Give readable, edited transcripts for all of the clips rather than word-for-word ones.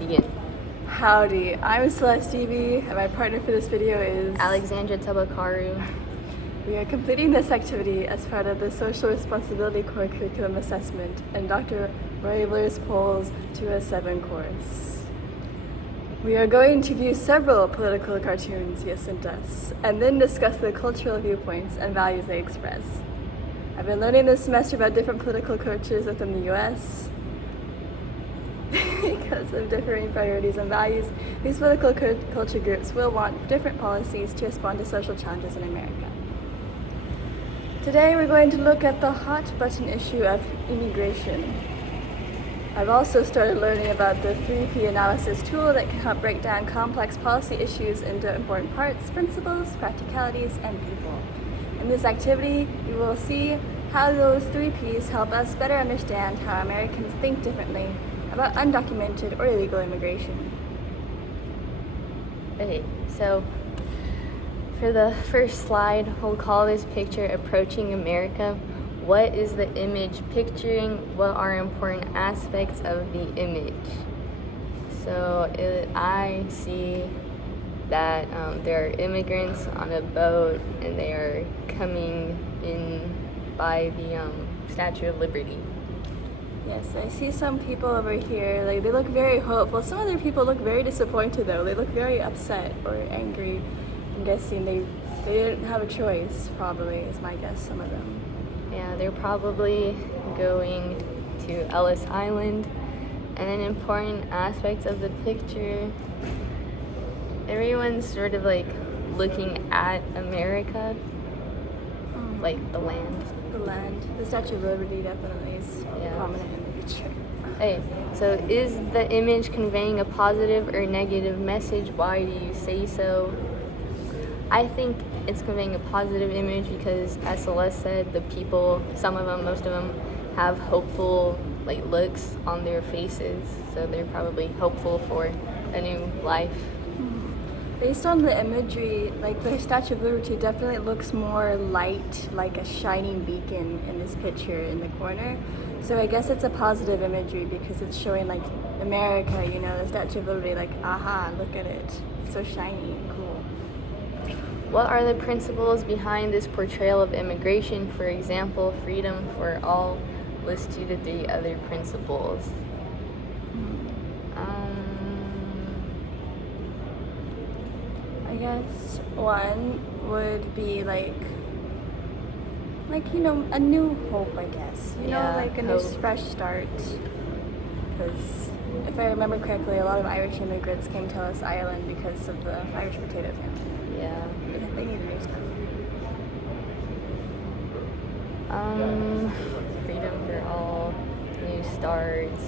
Begin. Howdy, I'm Celeste Stevie, and my partner for this video is Alexandra Tabakaru. We are completing this activity as part of the Social Responsibility Core Curriculum Assessment and Dr. Core.3 Pols 207 course. We are going to view several political cartoons he has sent us, and then discuss the cultural viewpoints and values they express. I've been learning this semester about different political cultures within the US. Because of differing priorities and values, these political culture groups will want different policies to respond to social challenges in America. Today we're going to look at the hot button issue of immigration. I've also started learning about the 3P analysis tool that can help break down complex policy issues into important parts, principles, practicalities, and people. In this activity, we will see how those 3Ps help us better understand how Americans think differently about undocumented or illegal immigration. Okay, so for the first slide, we'll call this picture Approaching America. What is the image picturing? What are important aspects of the image? So I see that there are immigrants on a boat and they are coming in by the Statue of Liberty. Yes, I see some people over here, like they look very hopeful. Some other people look very disappointed though. They look very upset or angry. I'm guessing they didn't have a choice, probably, is my guess, some of them. Yeah, they're probably going to Ellis Island. And then important aspects of the picture, everyone's sort of like looking at America, like the land. The land. The Statue of Liberty definitely is prominent in the picture. Hey, so is the image conveying a positive or negative message? Why do you say so? I think it's conveying a positive image because, as Celeste said, the people, some of them, most of them, have hopeful looks on their faces. So they're probably hopeful for a new life. Based on the imagery, the Statue of Liberty definitely looks more light, like a shining beacon in this picture in the corner. So I guess it's a positive imagery because it's showing America, the Statue of Liberty, aha, look at it. It's so shiny and cool. What are the principles behind this portrayal of immigration? For example, freedom for all. List 2 to 3 other principles. I guess one would be a new hope, I guess. A new fresh start. Because if I remember correctly, a lot of Irish immigrants came to Ellis Island because of the Irish potato famine. Yeah. They need a new start. Freedom for all, new starts.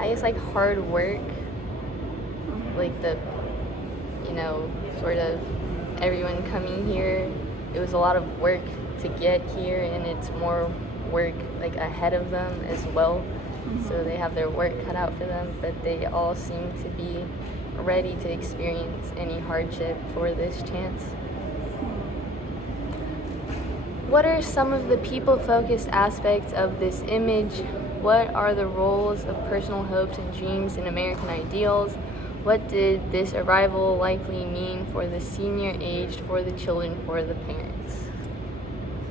I guess hard work, sort of everyone coming here, it was a lot of work to get here and it's more work ahead of them as well. So they have their work cut out for them, but they all seem to be ready to experience any hardship for this chance. What are some of the people-focused aspects of this image? What are the roles of personal hopes and dreams in American ideals? What did this arrival likely mean for the senior aged, for the children, for the parents?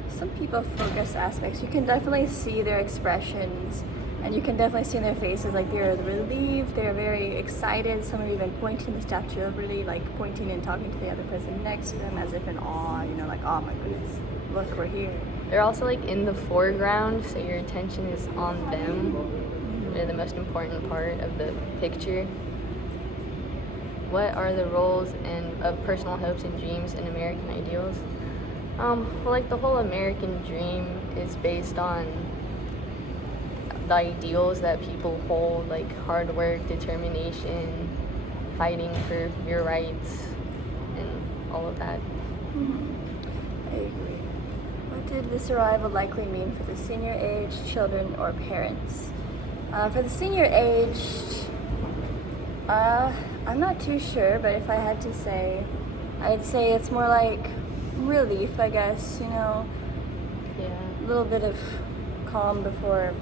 Some people-focused aspects, you can definitely see their expressions, and you can definitely see in their faces, they're relieved, they're very excited. Some are even pointing the Statue of Liberty, pointing and talking to the other person next to them as if in awe, oh my goodness, look, we're here. They're also in the foreground, so your attention is on them. They're the most important part of the picture. What are the roles of personal hopes and dreams in American ideals? The whole American dream is based on the ideals that people hold, hard work, determination, fighting for your rights, and all of that. I agree. What did this arrival likely mean for the senior-aged children or parents? For the senior-aged, I'm not too sure, but if I had to say, I'd say it's more relief, I guess, little bit of calm before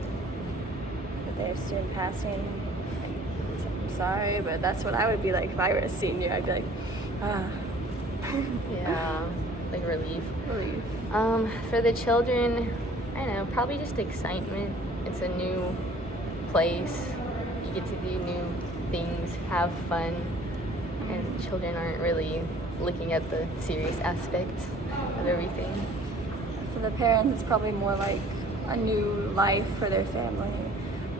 their soon passing. I'm sorry, but that's what I would be like if I were a senior. I'd be like, Yeah, like relief. Relief. For the children, I don't know, probably just excitement. It's a new place. You get to do new things, have fun, and children aren't really looking at the serious aspects of everything. For the parents, it's probably more like a new life for their family,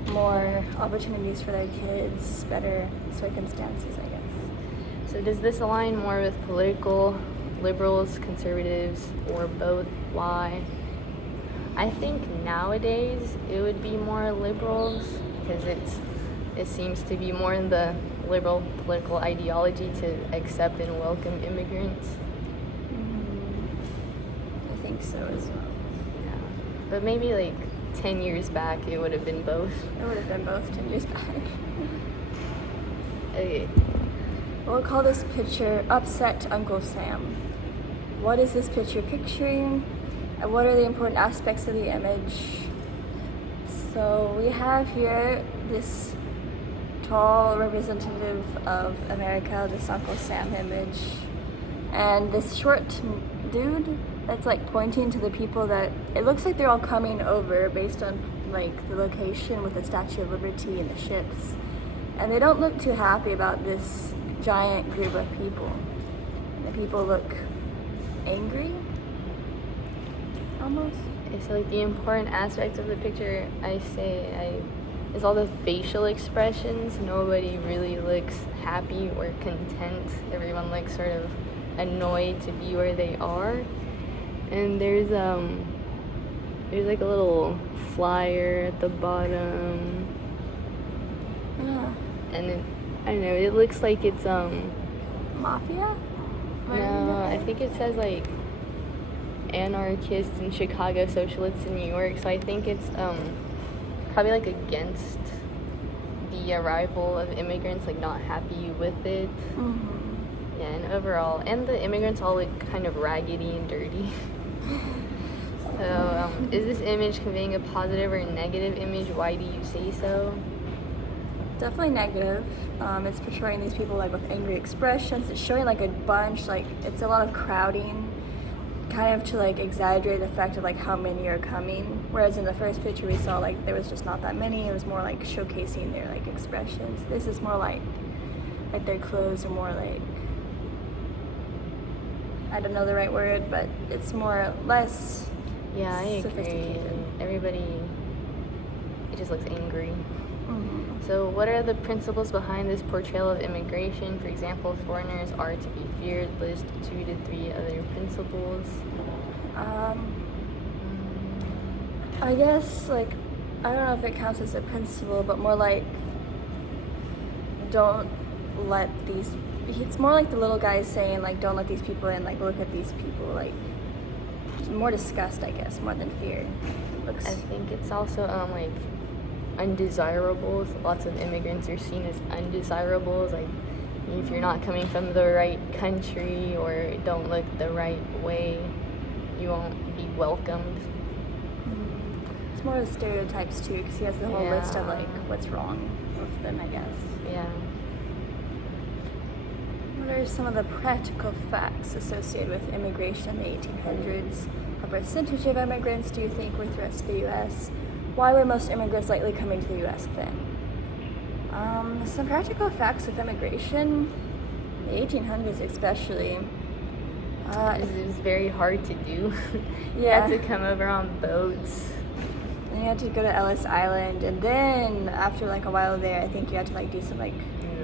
more opportunities for their kids, better circumstances, I guess. So does this align more with political liberals, conservatives, or both? Why? I think nowadays it would be more liberals because it seems to be more in the liberal political ideology to accept and welcome immigrants. I think so as well. Yeah. But maybe like 10 years back it would have been both. It would have been both 10 years back. Okay. We'll call this picture Upset Uncle Sam. What is this picture picturing? And what are the important aspects of the image? So we have here this tall representative of America, this Uncle Sam image, and this short dude that's like pointing to the people that it looks like they're all coming over based on like the location with the Statue of Liberty and the ships, and they don't look too happy about this giant group of people. The people look angry, almost. So like the important aspects of the picture is all the facial expressions. Nobody really looks happy or content. Everyone looks sort of annoyed to be where they are. And there's like a little flyer at the bottom. Yeah. And I don't know, it looks like it's Mafia? no, I think it says like anarchists in Chicago, socialists in New York. So I think it's probably like against the arrival of immigrants, like not happy with it. Yeah, and overall, and the immigrants all look kind of raggedy and dirty. So is this image conveying a positive or negative image? Why do you say so? Definitely negative. It's portraying these people like with angry expressions. It's showing like a bunch, like it's a lot of crowding, kind of to like exaggerate the fact of like how many are coming. Whereas in the first picture we saw like there was just not that many. It was more like showcasing their like expressions. This is more like their clothes are more like, I don't know the right word, but it's more less Yeah, I agree. sophisticated. Everybody, it just looks angry. So what are the principles behind this portrayal of immigration? For example, foreigners are to be feared. List 2 to 3 other principles. I guess like, I don't know if it counts as a principle, but more like don't let these, it's more like the little guy saying like don't let these people in, like look at these people, like more disgust, I guess, more than fear. Looks, I think it's also like undesirables. Lots of immigrants are seen as undesirables. Like if you're not coming from the right country or don't look the right way, you won't be welcomed. it's more of stereotypes too, because he has the whole list of like what's wrong with them, I guess. Yeah. What are some of the practical facts associated with immigration in the 1800s? What percentage of immigrants do you think were thrust to the U.S.? Why were most immigrants likely coming to the U.S. then? Some practical facts with immigration, the 1800s especially. It was very hard to do. You Yeah. had to come over on boats. And you had to go to Ellis Island, and then after like a while there, I think you had to like do some like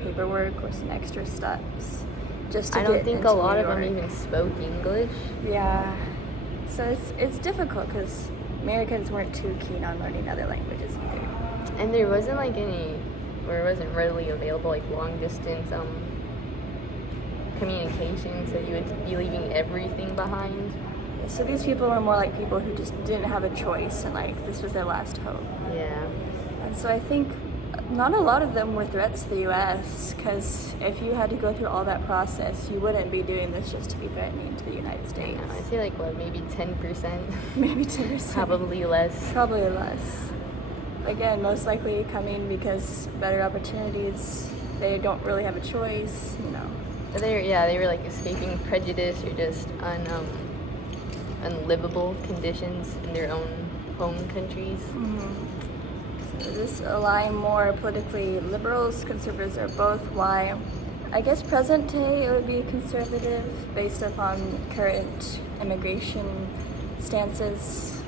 paperwork or some extra steps just to I get don't think into a lot New of them York. even spoke English. Yeah, so it's difficult because Americans weren't too keen on learning other languages either. And there wasn't like any, or it wasn't readily available like long distance communication, so you would be leaving everything behind. So these people were more like people who just didn't have a choice, and like this was their last hope. Yeah. And so I think Not a lot of them were threats to the U.S., because if you had to go through all that process, you wouldn't be doing this just to be threatening to the United States. I'd say like what, maybe 10%? Maybe 10%. Probably less. Probably less. Again, most likely coming because better opportunities. They don't really have a choice, you know. They were like escaping prejudice or just unlivable conditions in their own home countries. So this align more politically. Liberals, conservatives are both. Why? I guess present day it would be conservative based upon current immigration stances.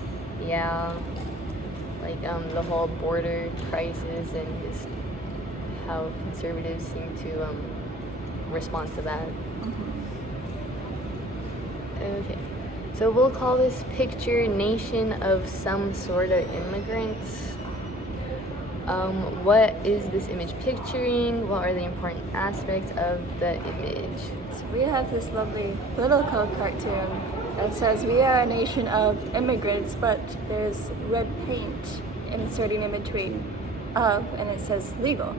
Yeah, like the whole border crisis and just how conservatives seem to respond to that. Okay, so we'll call this picture nation of some sort of immigrants. What is this image picturing? What are the important aspects of the image? So we have this lovely little code cartoon that says we are a nation of immigrants, but there's red paint inserting in between of, and it says legal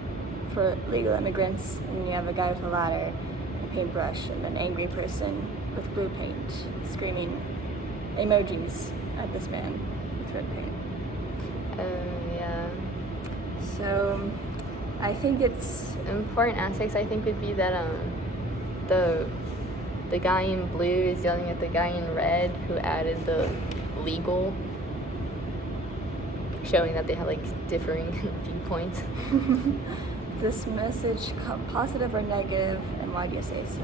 for legal immigrants. And you have a guy with a ladder, a paintbrush, and an angry person with blue paint screaming emojis at this man with red paint. Yeah. So I think it's important aspects. I think would be that the guy in blue is yelling at the guy in red who added the legal, showing that they have like differing viewpoints. this message positive or negative, and why do you say so?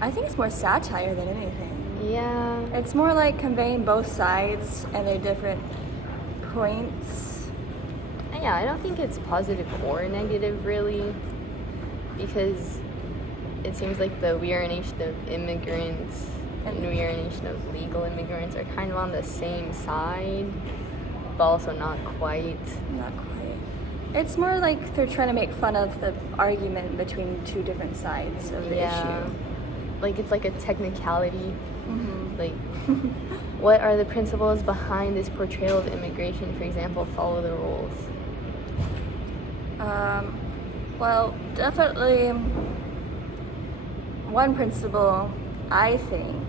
I think it's more satire than anything. Yeah. It's more like conveying both sides and their different points. Yeah, I don't think it's positive or negative really, because it seems like we are a nation of immigrants and we are a nation of legal immigrants are kind of on the same side, but also not quite. Not quite. It's more like they're trying to make fun of the argument between two different sides of the issue. Like it's like a technicality. Like, what are the principles behind this portrayal of immigration? For example, follow the rules. Well, definitely one principle, I think,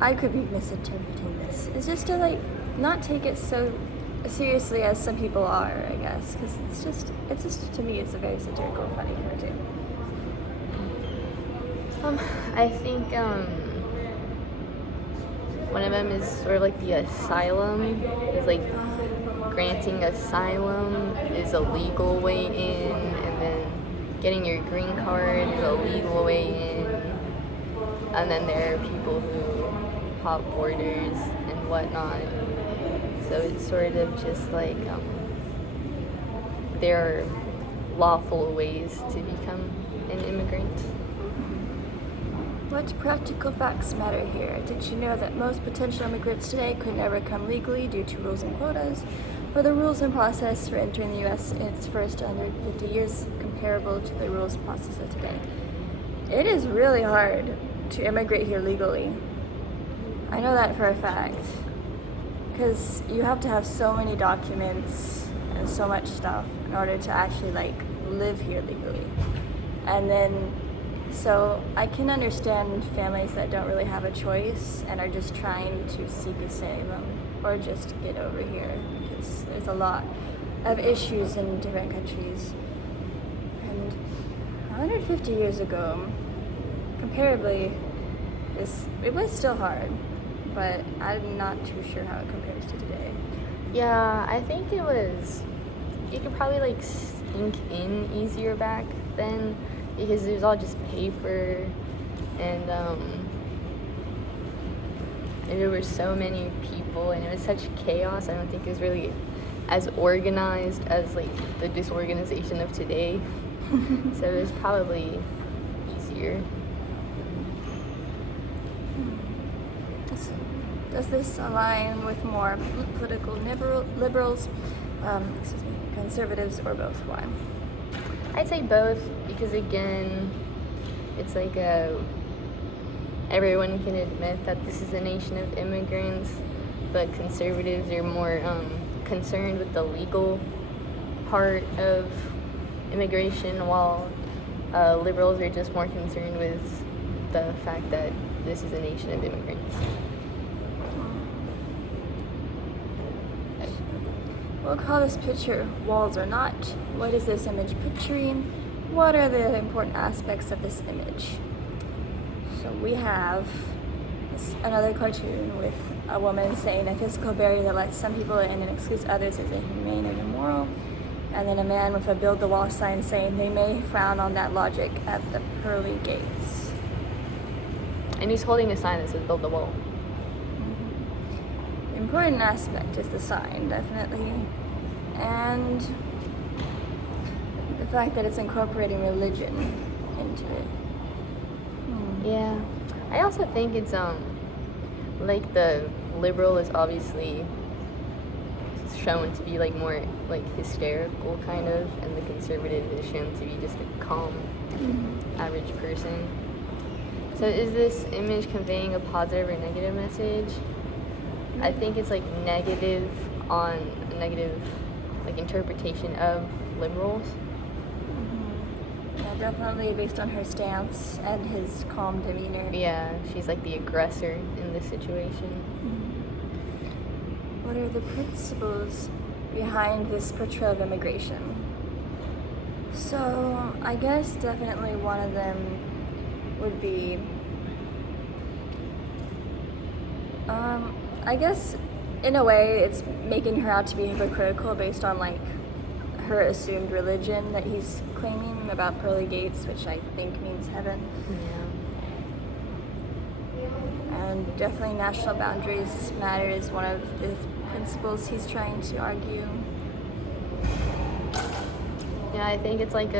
I could be misinterpreting this, is just to like not take it so seriously as some people are, I guess, because it's just to me it's a very satirical, funny cartoon. I think one of them is sort of like the asylum. It's like granting asylum is a legal way in, and then getting your green card is a legal way in, and then there are people who hop borders and whatnot. So it's sort of just like there are lawful ways to become an immigrant. What practical facts matter here? Did you know that most potential immigrants today could never come legally due to rules and quotas, or the rules and process for entering the U.S. in its first 150 years comparable to the rules and process of today? It is really hard to immigrate here legally. I know that for a fact, because you have to have so many documents and so much stuff in order to actually like live here legally. And then so I can understand families that don't really have a choice and are just trying to seek asylum or just get over here, because there's a lot of issues in different countries. And 150 years ago, comparably, it was still hard, but I'm not too sure how it compares to today. Yeah, I think you could probably like sink in easier back then, because it was all just paper, and there were so many people, and it was such chaos. I don't think it was really as organized as like the disorganization of today. So it was probably easier. Does this align with more political liberals, conservatives, or both? Why? I'd say both, because again, it's like everyone can admit that this is a nation of immigrants, but conservatives are more concerned with the legal part of immigration, while liberals are just more concerned with the fact that this is a nation of immigrants. We'll call this picture walls or not. What is this image picturing? What are the important aspects of this image? So we have another cartoon with a woman saying a physical barrier that lets some people in and excludes others is inhumane and immoral. And then a man with a build the wall sign saying they may frown on that logic at the pearly gates. And he's holding a sign that says build the wall. The important aspect is the sign, definitely. And the fact that it's incorporating religion into it. Yeah. I also think it's like the liberal is obviously shown to be like more like hysterical kind of, and the conservative is shown to be just a calm average person. So is this image conveying a positive or negative message? I think it's like negative on a negative like interpretation of liberals. Yeah, definitely based on her stance and his calm demeanor. Yeah, she's like the aggressor in this situation. What are the principles behind this portrayal of immigration? So I guess definitely one of them would be I guess in a way it's making her out to be hypocritical based on like her assumed religion that he's claiming about pearly gates, which I think means heaven. Yeah. And definitely national boundaries matter is one of the principles he's trying to argue. Yeah, I think it's like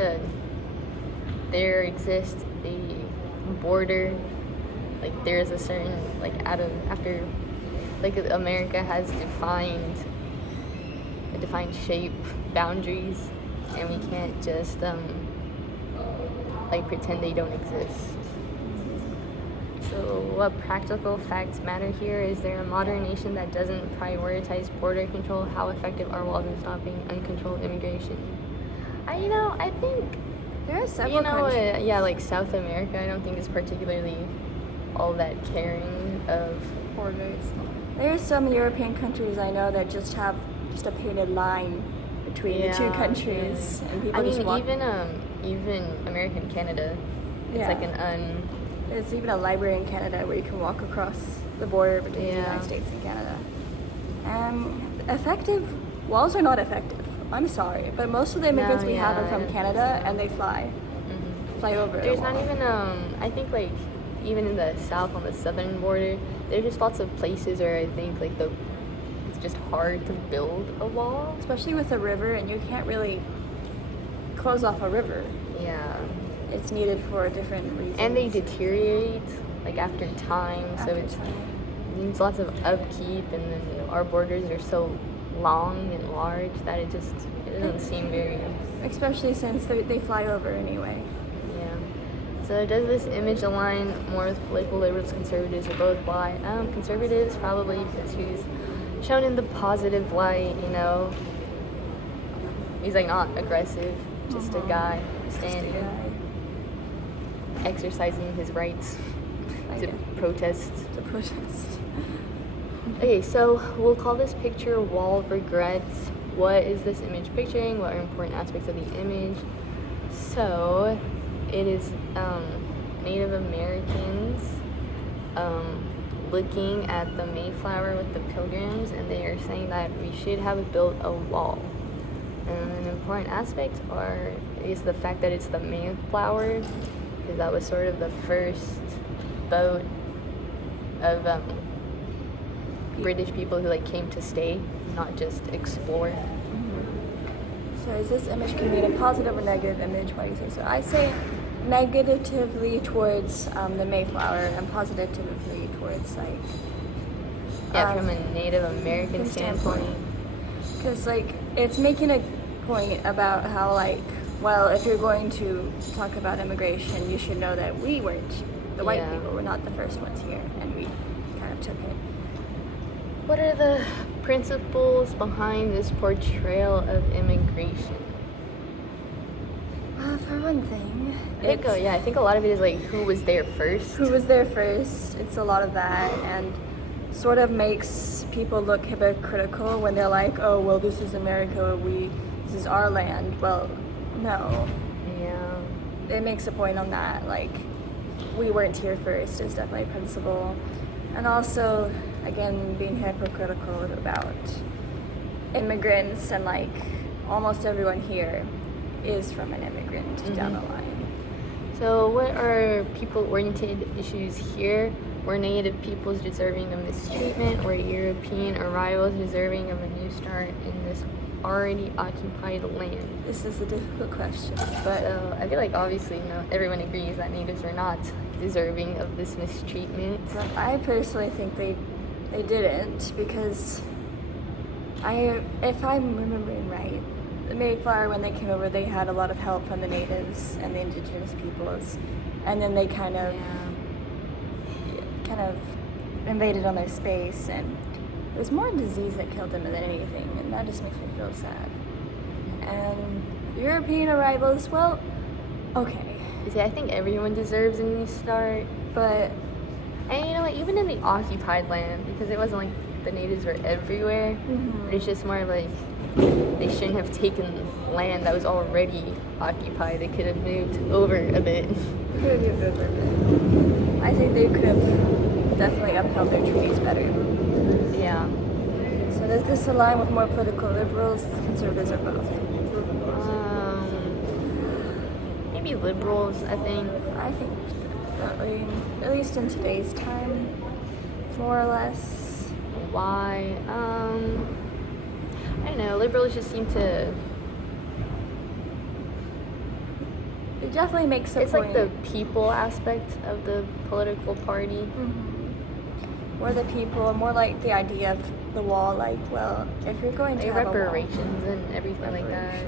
there exists a border, like there's a certain like after like America has defined shape, boundaries, and we can't just like pretend they don't exist. So what practical facts matter here? Is there a modern nation that doesn't prioritize border control? How effective are walls in stopping uncontrolled immigration? I think there are several countries. Yeah, like South America, I don't think is particularly all that caring of borders. There are some European countries I know that just have just a painted line between the two countries, and people just walk. Even American Canada, it's like There's even a library in Canada where you can walk across the border between the United States and Canada. Effective walls are not effective. I'm sorry, but most of the immigrants we have are from Canada, and they fly over. There's not even I think like even in the south on the southern border, there's just lots of places where I think like it's just hard to build a wall, especially with a river, and you can't really close off a river. Yeah. It's needed for different reasons. And they deteriorate like after time, it needs lots of upkeep, and then our borders are so long and large that it doesn't seem very... Especially since they fly over anyway. Yeah. So does this image align more with political liberals, conservatives, or both? Why? Conservatives probably, because he's shown in the positive light, He's like not aggressive, just a guy standing, exercising his rights to protest. Okay, so we'll call this picture Wall of Regrets. What is this image picturing? What are important aspects of the image? So it is Native Americans looking at the Mayflower with the Pilgrims, and they are saying that we should have built a wall. And an important aspect is the fact that it's the Mayflower, because that was sort of the first boat of British people who came to stay, not just explore. So is this image conveying a positive or negative image? What do you say? So I say negatively towards the Mayflower and positively towards from a Native American standpoint. Because it's making a point about how if you're going to talk about immigration, you should know that we weren't the white people were not the first ones here, and we kind of took it. What are the principles behind this portrayal of immigration? For one thing, I think a lot of it is like who was there first. Who was there first? It's a lot of that, and sort of makes people look hypocritical when they're like, "Oh, well, this is America. This is our land." Well, no. Yeah. It makes a point on that. Like, we weren't here first is definitely a principle, and also, again, being hypocritical about immigrants and like almost everyone here is from an immigrant down the line. So what are people-oriented issues here? Were Native peoples deserving of mistreatment, or European arrivals deserving of a new start in this already occupied land? This is a difficult question, but So I feel like obviously everyone agrees that Natives are not deserving of this mistreatment. I personally think they didn't, because if I'm remembering right, the Mayflower, when they came over, they had a lot of help from the natives and the indigenous peoples, and then they kind of invaded on their space, and it was more disease that killed them than anything, and that just makes me feel sad. And European arrivals, well, okay. See, I think everyone deserves a new start, But and you know what, even in the occupied land, because it wasn't like the natives were everywhere, but it's just more like they shouldn't have taken land that was already occupied. They could have moved over a bit. I think they could have definitely upheld their treaties better. Yeah. So does this align with more political liberals, conservatives, or both? Maybe liberals, I think. I think definitely, at least in today's time, more or less. Why? I don't know. Liberals just seem to. It definitely makes a It's point. like the people aspect of the political party. More the people, more like the idea of the wall. Like, well, if you're going to Like have reparations and everything like that.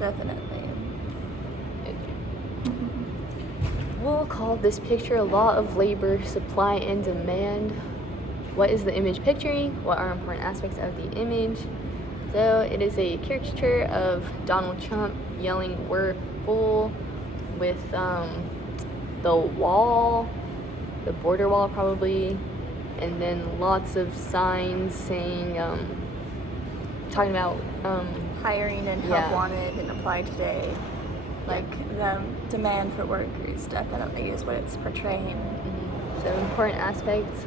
Definitely. We'll call this picture a law of labor, supply and demand. What is the image picturing? What are important aspects of the image? So it is a caricature of Donald Trump yelling "We're full" with the wall, the border wall probably, and then lots of signs saying, talking about Hiring and help wanted and apply today. Like the demand for workers definitely is what it's portraying. So important aspects,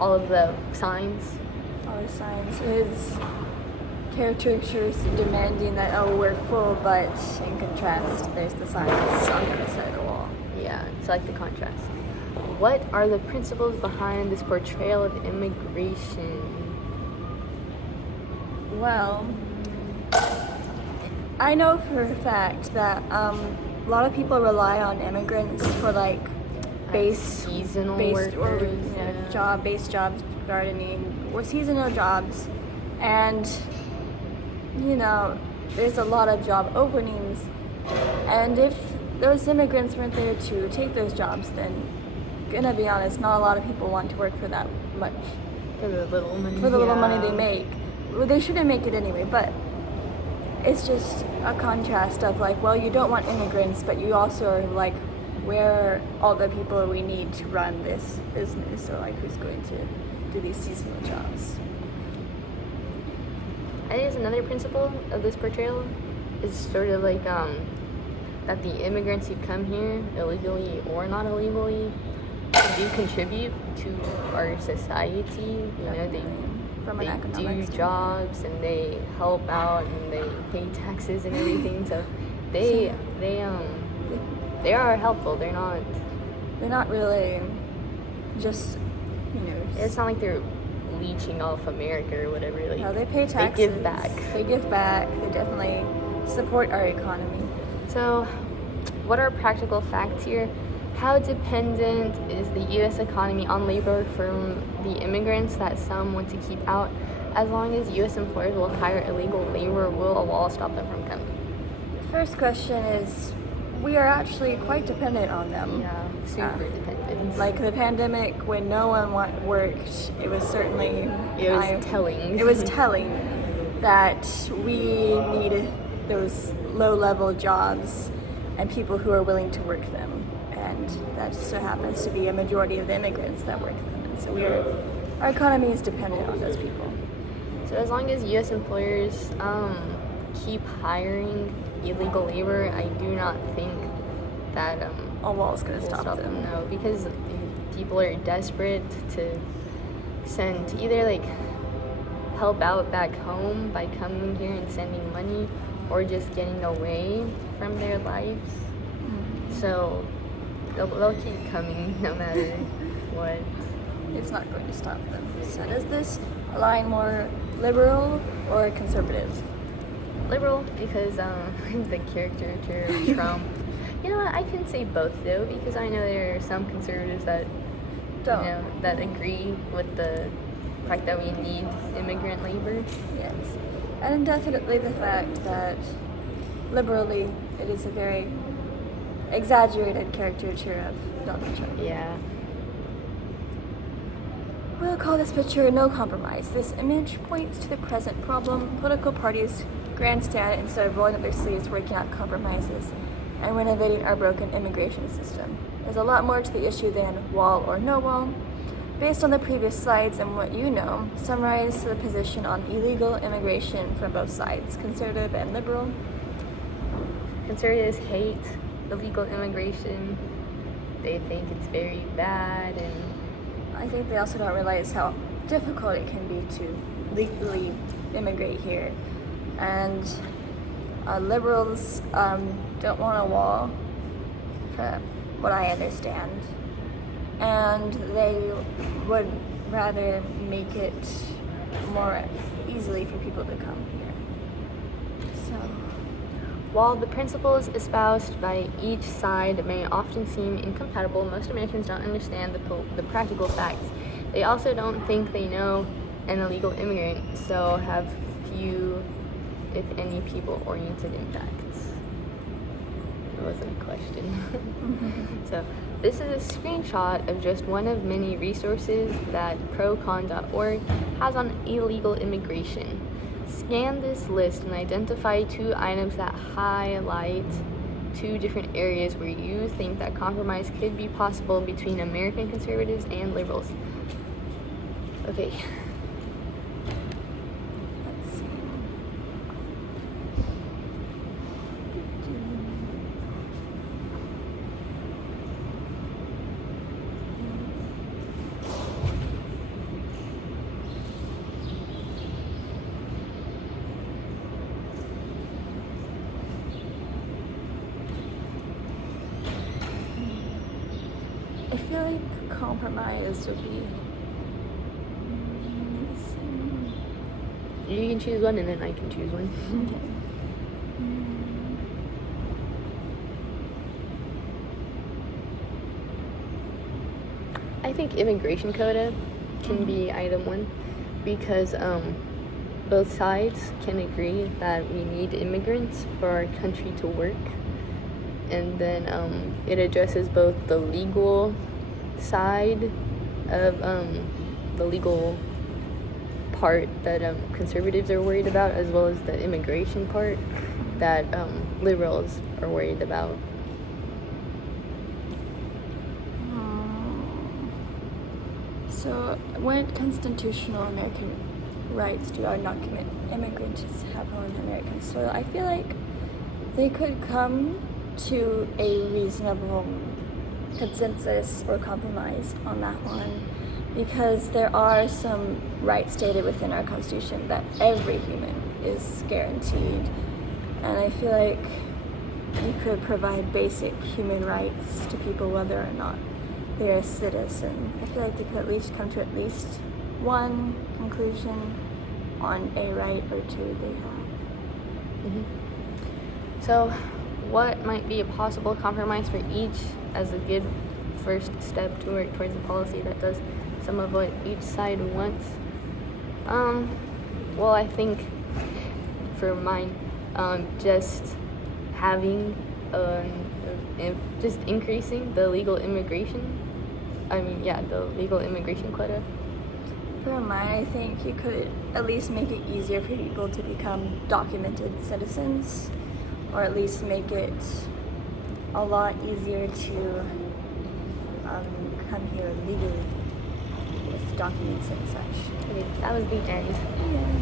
all of the signs. All the signs. His caricatures demanding that, oh, we're full, but in contrast, there's the signs on the other side of the wall. Yeah, it's like the contrast. What are the principles behind this portrayal of immigration? Well, I know for a fact that a lot of people rely on immigrants for like Seasonal workers, job-based jobs, gardening, or seasonal jobs, and you know, there's a lot of job openings, and if those immigrants weren't there to take those jobs, then gonna be honest, not a lot of people want to work for that much. For the little money. For the little money they make. Well, they shouldn't make it anyway, but it's just a contrast of like, well, you don't want immigrants, but you also are like, where are all the people we need to run this business? So like, who's going to do these seasonal jobs? I think it's another principle of this portrayal is sort of like that the immigrants who come here illegally or not illegally do contribute to our society. You know, they do jobs and they help out and they pay taxes and everything. So they are helpful. They're not really just, you know. It's not like they're leeching off America or whatever. Like, no, they pay taxes. They give back. They give back. They definitely support our economy. So, what are practical facts here? How dependent is the U.S. economy on labor from the immigrants that some want to keep out? As long as U.S. employers will hire illegal labor, will a wall stop them from coming? The first question is, we are actually quite dependent on them. Yeah. super dependent. Like the pandemic, when no one worked, it was certainly telling. It was telling that we need those low-level jobs and people who are willing to work them, and that just so happens to be a majority of the immigrants that work them. And so our economy is dependent on those people. So as long as U.S. employers keep hiring illegal labor, I do not think that a wall is going to stop them. No, because people are desperate to either like help out back home by coming here and sending money, or just getting away from their lives. Mm-hmm. So they'll keep coming no matter what. It's not going to stop them. So does this align more liberal or conservative? Liberal, because the caricature of Trump. You know what? I can say both though, because I know there are some conservatives that don't, that agree with the fact that we need immigrant labor. Yes, and definitely the fact that liberally it is a very exaggerated caricature of Donald Trump. Yeah. We'll call this picture no compromise. This image points to the present problem. Political parties grandstand instead of rolling up their sleeves working out compromises and renovating our broken immigration system. There's a lot more to the issue than wall or no wall. Based on the previous slides and what you know, summarize the position on illegal immigration from both sides, conservative and liberal. Conservatives hate illegal immigration. They think it's very bad, and I think they also don't realize how difficult it can be to legally immigrate here. And liberals don't want a wall, from what I understand. And they would rather make it more easily for people to come here. So, while the principles espoused by each side may often seem incompatible, most Americans don't understand the practical facts. They also don't think they know an illegal immigrant, so have few, if any, people-oriented impacts. That wasn't a question. So, this is a screenshot of just one of many resources that procon.org has on illegal immigration. Scan this list and identify 2 items that highlight 2 different areas where you think that compromise could be possible between American conservatives and liberals. Okay. let's see. I feel like compromise would be. You can choose one and then I can choose one. Okay. I think immigration quota can be item 1 because both sides can agree that we need immigrants for our country to work. And then it addresses both the legal side of the legal part that conservatives are worried about, as well as the immigration part that liberals are worried about. So, what constitutional American rights do undocumented immigrants have on American soil? I feel like they could come to a reasonable consensus or compromise on that one, because there are some rights stated within our Constitution that every human is guaranteed, and I feel like you could provide basic human rights to people whether or not they're a citizen. I feel like they could at least come to at least one conclusion on a right or 2 they have. Mm-hmm. So, what might be a possible compromise for each as a good first step to work towards a policy that does some of what each side wants? Well, I think for mine, just having just increasing the legal immigration. The legal immigration quota. For mine, I think you could at least make it easier for people to become documented citizens, or at least make it a lot easier to come here legally with documents and such. Okay, that was the end. Yeah.